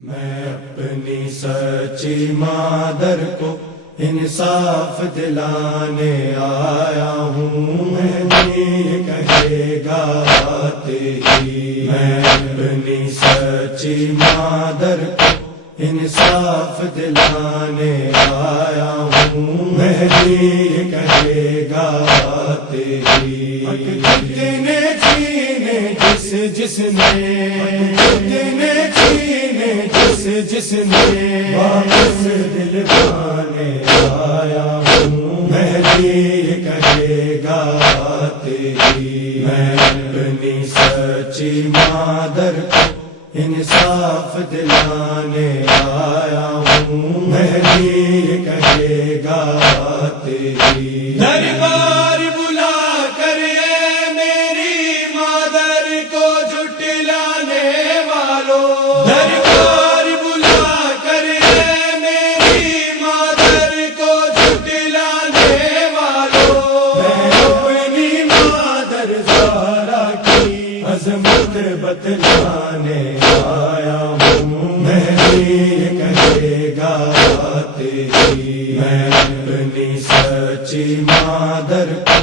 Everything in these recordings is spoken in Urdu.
میں اپنی سچی مادر کو انصاف دلانے آیا ہوں، مہدی کہے گا آتے ہی۔ میں اپنی سچی مادر کو انصاف دلانے آیا ہوں، مہدی کہے گا آتے ہی۔ جتنے چھینے جس نے چھینے جس نے واپس دل پانے آیا ہوں، مہدی کہے گا آتے ہی۔ میں اپنی سچی مادر کو انصاف دلانے آیا ہوں، مہدی کہے گا آتے ہی۔ دربار بلا کر اے میری مادر کو جھٹلانے والوں، دربار بلا کر اے میری مادر کو جھٹلانے والوں، میں اپنی مادر زہرا کی عظمت بتلانے آیا ہوں، مہدی کہے گا آتے ہی۔ میں اپنی سچی مادر کو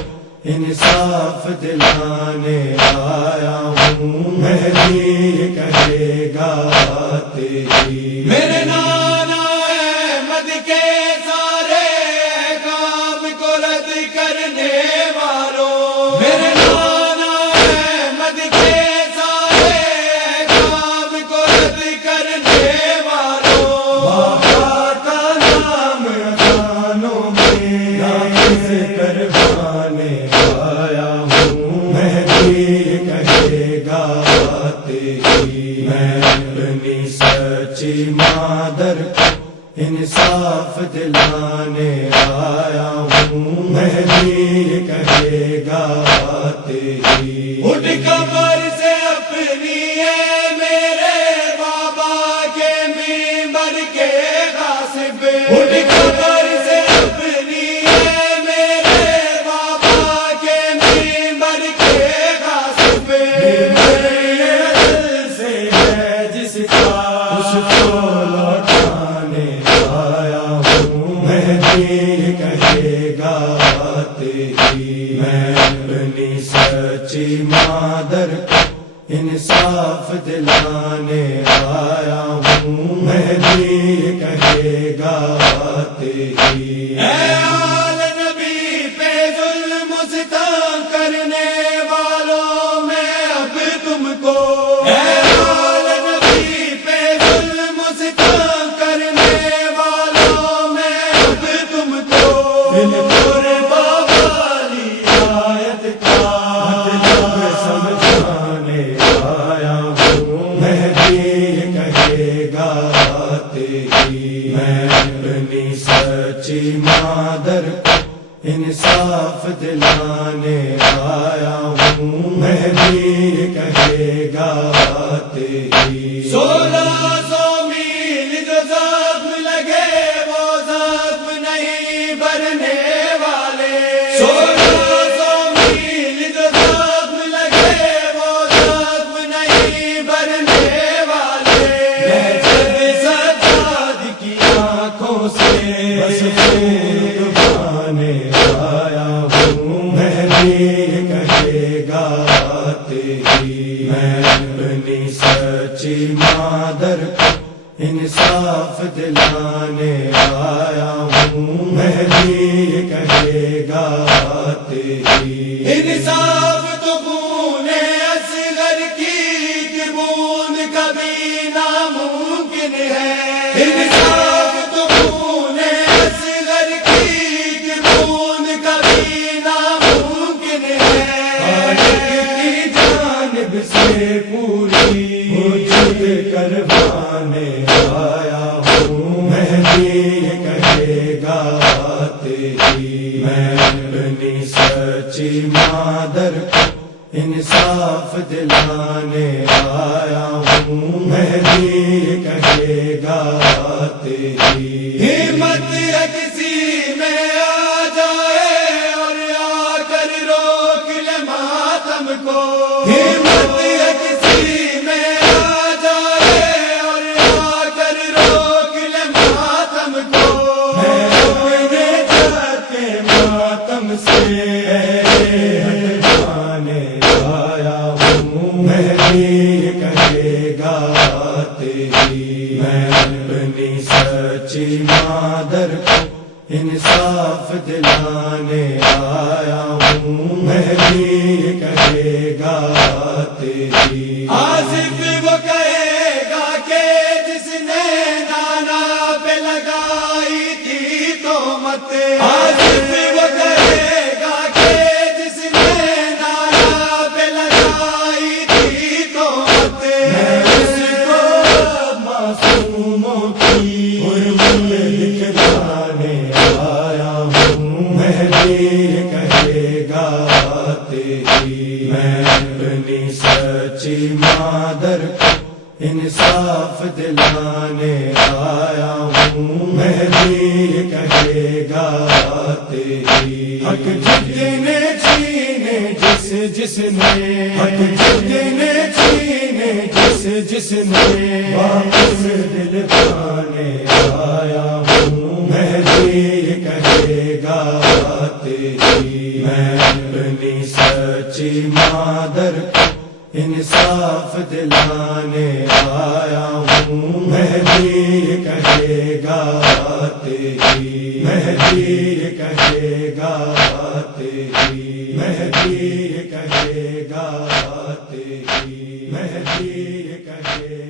انصاف دلانے آیا ہوں، مہدی کہے گا آتے ہی۔ میرے نانا احمد کے سارے کام کو رد کرنے والوں، میرے نانا احمد کے سارے کام کو رد کرنے والوں، بابا کا نام اذانوں میں نافذ کروانے آیا ہوں، مہدی کہے گا آتے ہی۔ میں اپنی سچی مادر کو انصاف دلانے آیا ہوں، مہدی کہے گا آتے ہی۔ اٹھ قبر سے اپنی ہے میرے بابا کے منبر کے غاصب، اٹھ قبر سے اپنی ہے میرے بابا کے منبر کے غاصب، سے ہے جس کا اس کو لوٹانے آیا ہوں، مہدی کہے گا آتے ہی۔ میں اپنی سچی مادر کو انصاف دلانے آیا ہوں، مہدی کہے گا آتے ہی۔ اے آل نبی پہ ظلم ستم کرنے والوں، میں اب تم کو، اے آل نبی پہ ظلم ستم کرنے والوں، میں اب تم کو دل پر والی آیت کا مطلب سمجھانے آیا ہوں، مہدی کہے گا آتے ہی۔ میں اپنی سچی مادر کو انصاف دلانے آیا ہوں، مہدی کہے گا آتے ہی۔ 1600 میل جو زخم لگے وہ زخم نہیں بھرنے والے، 1600 میل جو زخم لگے وہ زخم نہیں بھرنے والے، میں جب سجاد کی آنکھوں سے بس خون بہانے آیا ہوں، مہدی کہے گا آتے ہی۔ میں اپنی سچی مادر کو انصاف دلانے آیا ہوں، مہدی کہے گا آتے ہی۔ انصاف تو خون اصغر کی بوند کبھی ناممکن ہے، انصاف تو خون اصغر کی بوند کبھی ناممکن ہے، خالق کی جانب سے پوری وجود کروانے آیا ہوں، مہدی کہے گا آتے ہی۔ میں اپنی سچی مادر کو انصاف دلانے آیا ہوں، مہدی کہے گا آتے ہی۔ ہمت ہے کسی میں آ جائے اور آ کر روک لے ماتم کو، ہمت ہے کسی میں آ جائے اور آ تیری میں اپنی سچی مادر کو انصاف دلانے آیا ہوں مہدی کہے گا تیری آصف وہ کہے گا کہ جس نے نانا پہ لگائی تھی تہمت آصف وہ کہے گا کہ جس نے نانا پہ لگائی تھی تہمت میں اس کو معصوموں کی حرمت دکھلانے آیا ہوں مہدی کہے گا تیری میں اپنی سچی مادر کو انصاف دلانے آیا ہوں مہدی کہے گا تیری حق جتنے چھینے جس نے حق جتنے چھینے جس نے واپس دل پانے آیا ہوں مہدی کہے گا تیری میں اپنی سچی مادر کو انصاف دلانے آیا ہوں مہدی کہے گا تیری مہدی کہے گا تیری مہدی کہے گا تیری مہدی کہے